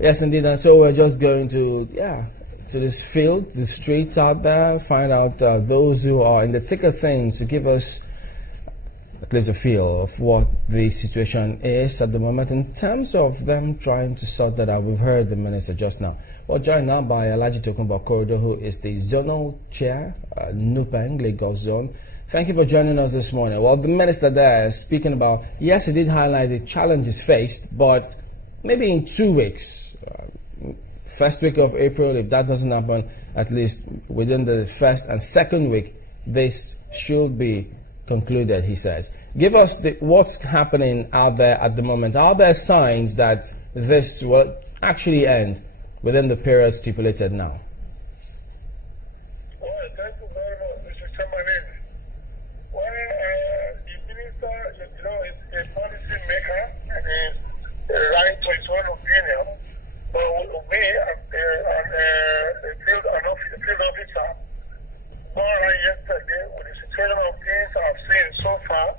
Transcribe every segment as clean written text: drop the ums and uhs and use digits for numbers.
Yes, indeed. And so we're just going to, to this field, the streets out there, find out those who are in the thick of things to give us at least a feel of what the situation is at the moment in terms of them trying to sort that out. We've heard the minister just now. Well, joined now by Alhaji Tokunbo Korede, who is the zonal chair, Nupeng, Lagos Zone. Thank you for joining us this morning. Well, the minister there is speaking about, yes, he did highlight the challenges faced, but maybe in 2 weeks, first week of April, if that doesn't happen, at least within the first and second week, this should be concluded, he says. Give us what's happening out there at the moment. Are there signs that this will actually end within the period stipulated now? Well, thank you very much, Mr. Chairman. Well, the minister, is a policy maker and is right to his own opinion. But we, a field officer, more right yesterday with the situation of things I've seen so far,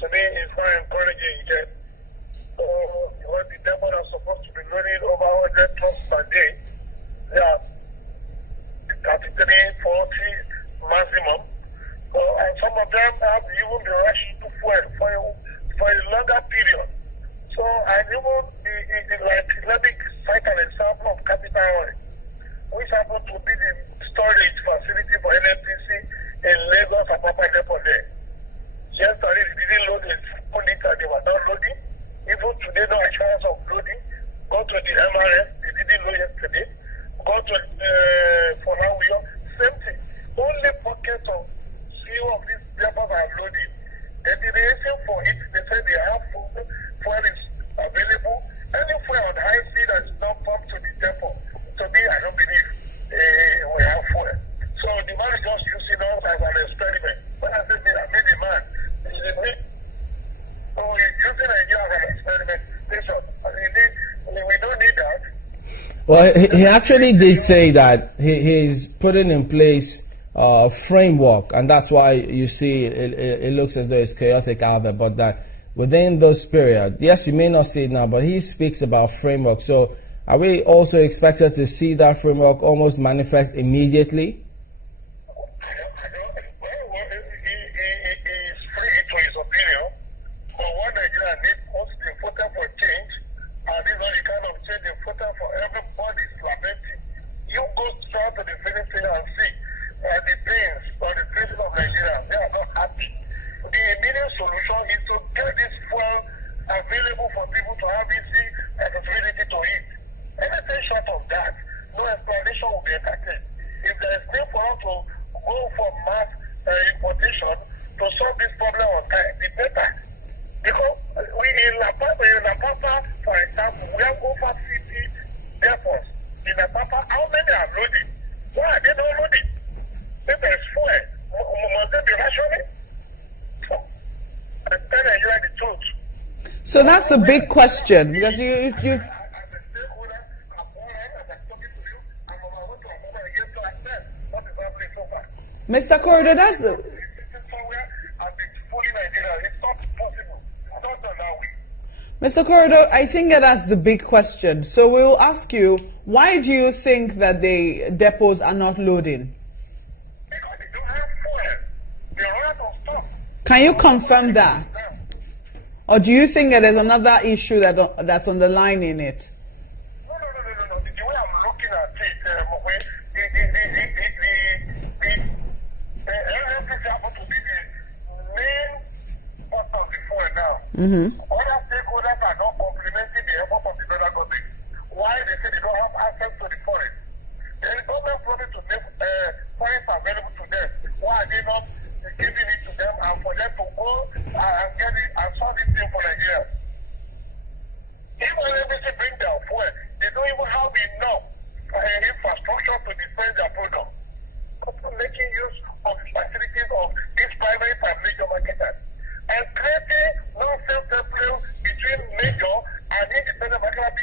today is not encouraging again. So, what the depot are supposed to be running over 100 trucks per day, they are 33, 40 maximum. And some of them have even been rushing to fuel for a longer period. So, and even let me cite an example of capital oil, which happened to be the storage facility for NNPC in Lagos and Papa Depot there. Yesterday, they didn't load it, they were not loading. Even today, no assurance of loading. Go to the MRS, they didn't load yesterday. Go to for now, same thing. Only pockets of few of these depots are loading. Then the reason for it, they say they have fuel is available. Any fuel on high speed that is not pumped to the depot, to me, I don't believe we have fuel. So the man is just using us as an experiment. When I say I made a man, so he's using Nigeria as an experimentation. We don't need that. Well, he actually did say that he's putting in place a framework, and that's why you see it looks as though it's chaotic out there, but that within those period, yes, you may not see it now, but he speaks about framework. So are we also expected to see that framework almost manifest immediately? He's free to his opinion, but what Nigeria needs most important for change, and this is the kind of change important for everybody's lamenting. You go straight to the Philippines and see the things or the places of Nigeria, they are not happy. The immediate solution is to get this fuel available for people to have easy accessibility to it. Anything short of that, no explanation will be entertained. If there is need for us to go for mass importation to solve this problem on time, the better. Because we in La Papa, for example, we have over 50 depots. In La Papa, how many are loading? Why are they not loading? If there is fuel, must they be rationing? And then you are the truth. So that's a big question, because you Mr. Korede, that's Mr. Korede, I think that's the big question. So we'll ask you, why do you think that the depots are not loading? Because they don't have fuel. They run out of stock. Can you confirm that? Or do you think that there's another issue that's underlying it? No. The way I'm looking at it, the NNPC happen to be the main part of the fuel now. Other stakeholders are not complementing the effort of the federal government. Why they say they don't have access to the forest? The government promised to make forest available to them. Why are they not giving it to them and for them to go and get it and solve this thing for Nigeria? Even NNPC bring their fuel, they don't even have enough infrastructure to dispense their product. Making use of the facilities of these private and major marketers and creating non-self-play between major and independent marketers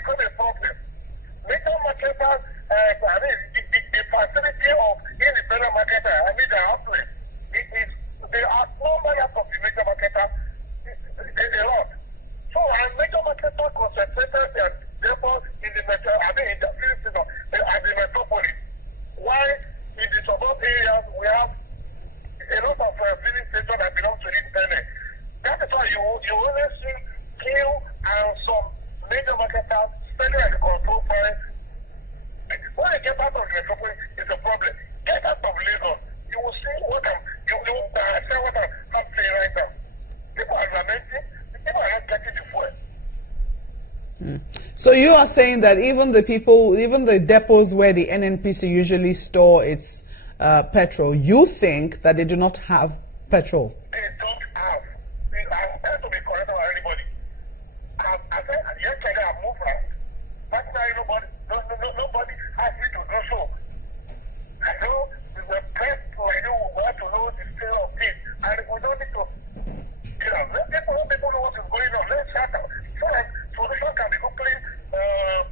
operating at the control point. When I get out of the metropolis, it's a problem. Get out of Lagos, you will see what you will say what I'm saying right now. People are lamenting, people are not getting the fuel. So you are saying that even the depots where the NNPC usually store its petrol, you think that they do not have petrol? They don't have. I'm trying to be correct about anybody. I said yesterday I moved out. That's why nobody asked me to do so. I know the best like you want to know the state of things, and we don't need to, let people know what is going on. Let's start out. So that solution can be quickly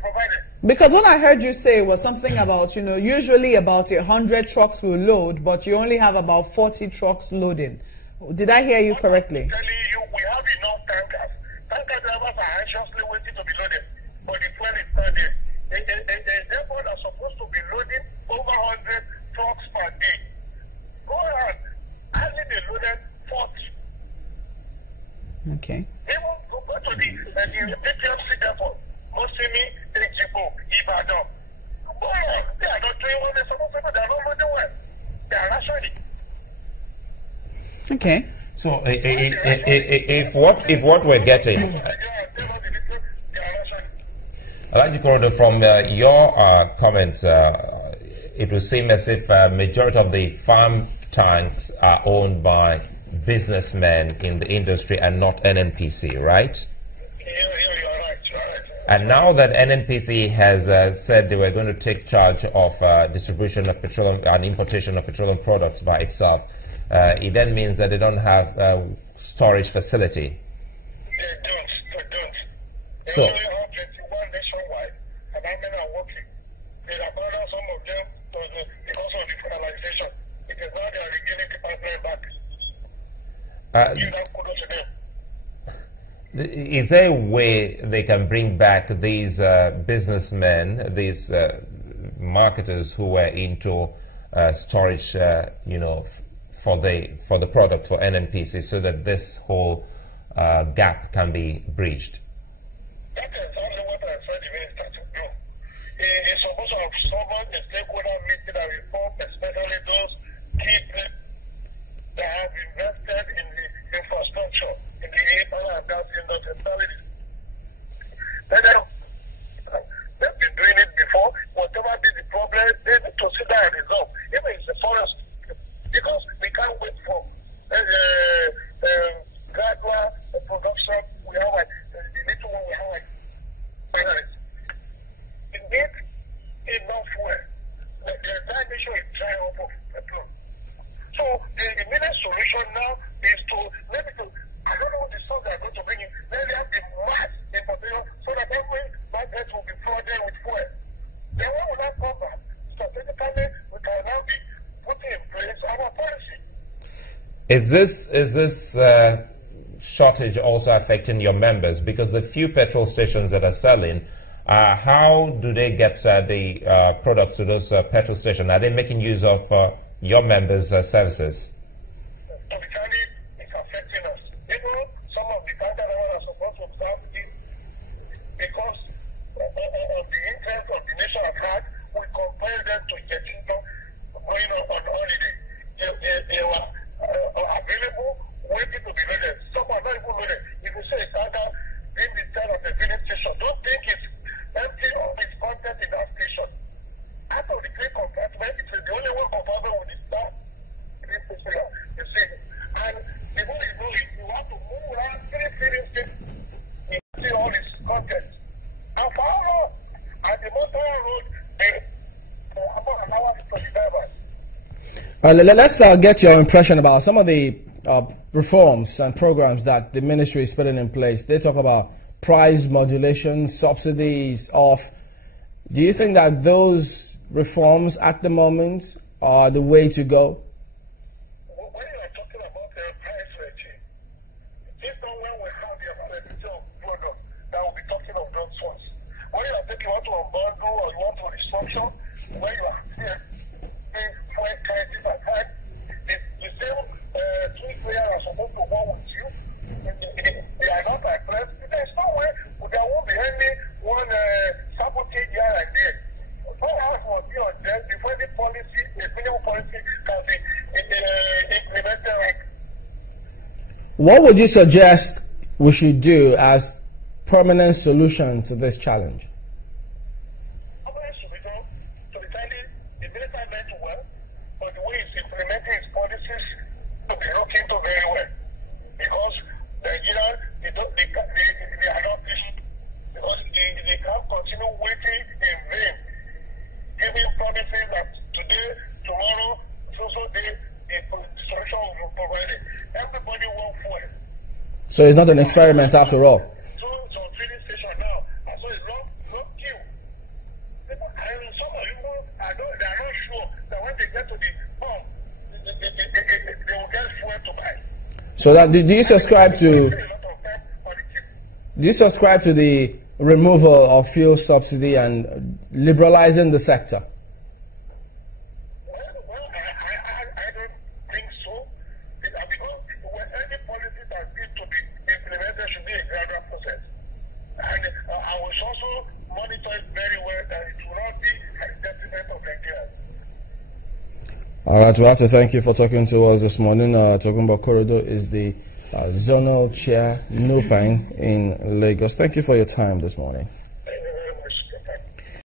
provided. Because what I heard you say was something about, usually about 100 trucks will load, but you only have about 40 trucks loading. Did I hear you correctly? I'm telling you, we have enough tankers. Tanker drivers are anxiously waiting to be loaded, but the fuel is not there. Therefore, they're supposed to be loading over 100 trucks per day. Go on. Only they loaded 40. Okay. Even go to the DPMC depot, Mosimi, Ejibo, Ibadan. Go on. They are not doing what they're supposed to do. They are not loading well. They are rationing. Okay. So, if what we're getting, Alaji Korodo, from your comments, it would seem as if majority of the farm tanks are owned by businessmen in the industry and not NNPC, right? Yeah, you're right. And now that NNPC has said they were going to take charge of distribution of petroleum and importation of petroleum products by itself, it then means that they don't have storage facility. They don't. They So, only have 21 nationwide, and how many are working? They abandoned some of them because of the federalization. It is now they are regaining the pipeline back. Give that kudos to them. is there a way they can bring back these businessmen, these marketers who were into storage, for the product for NNPC, so that this whole gap can be bridged? That is exactly what I said the minister to do. It's supposed to have someone, a stakeholder meeting and report, especially those people that have invested in the infrastructure, in the oil and gas industry. They've been doing it before. Whatever be the problem, they need to sit down and resolve. Even it's the forest, because we can't wait for gradual production. We have the little one we have it needs enough fuel. The entire nation is drying up of petrol. So the immediate solution now is to I don't know what the songs are going to bring in. Let them have the mass importation so that every market will be flooded with fuel. Then when will that come back? Strategically, we can now be putting in place our policy. Is this shortage also affecting your members? Because the few petrol stations that are selling, how do they get the products to those petrol stations? Are they making use of your members' services? Typically, it's affecting us. Even some of the tanker drivers are supposed to start it because of the interest of the nation at heart. We compare them to getting them going on holiday. They were available, waiting to be loaded. Some are not even loaded. If you say a tanker in the town of the filling station, don't think it's empty of its content in that station. Out of the 3 compartments, it's the only one compartment with the staff. You see, and before you do it, you have to move around 3 filling stations. You see all its content. And for how long? And the motor road, for about an hour to the drivers. Let's get your impression about some of the reforms and programs that the ministry is putting in place. They talk about price modulation, subsidies off. Do you think that those reforms at the moment are the way to go? When you are talking about the price regime, it's not when we have the availability of products that we'll be talking of those ones. When you are thinking you want to unbundle or you want to restructure, when you are here, when prices are high, the same 2 players are supposed to work with you. They are not at first. There's no way there won't be any one What would you suggest we should do as permanent solution to this challenge? The minister meant well, but the way he's implementing his policies to be looked into very well. Because Nigerians, they are not issued, because they can't continue waiting in vain, giving promises that today, tomorrow, so day, the solution will be provided. Everybody wants fuel. So it's not an experiment after all. So filling station now, and so it's long queue. And some people they are not sure that when they get to the pump, they will get fuel to buy. So that do you subscribe to? Do you subscribe to the removal of fuel subsidy and liberalizing the sector? Well, I don't think so. Because when any policy that needs to be implemented should be a gradual process. And I will also monitor it very well that it will not be a detriment of Nigerians. All right, we have to thank you for talking to us this morning. Talking about Corridor is the zonal chair Nupeng in Lagos. Thank you for your time this morning.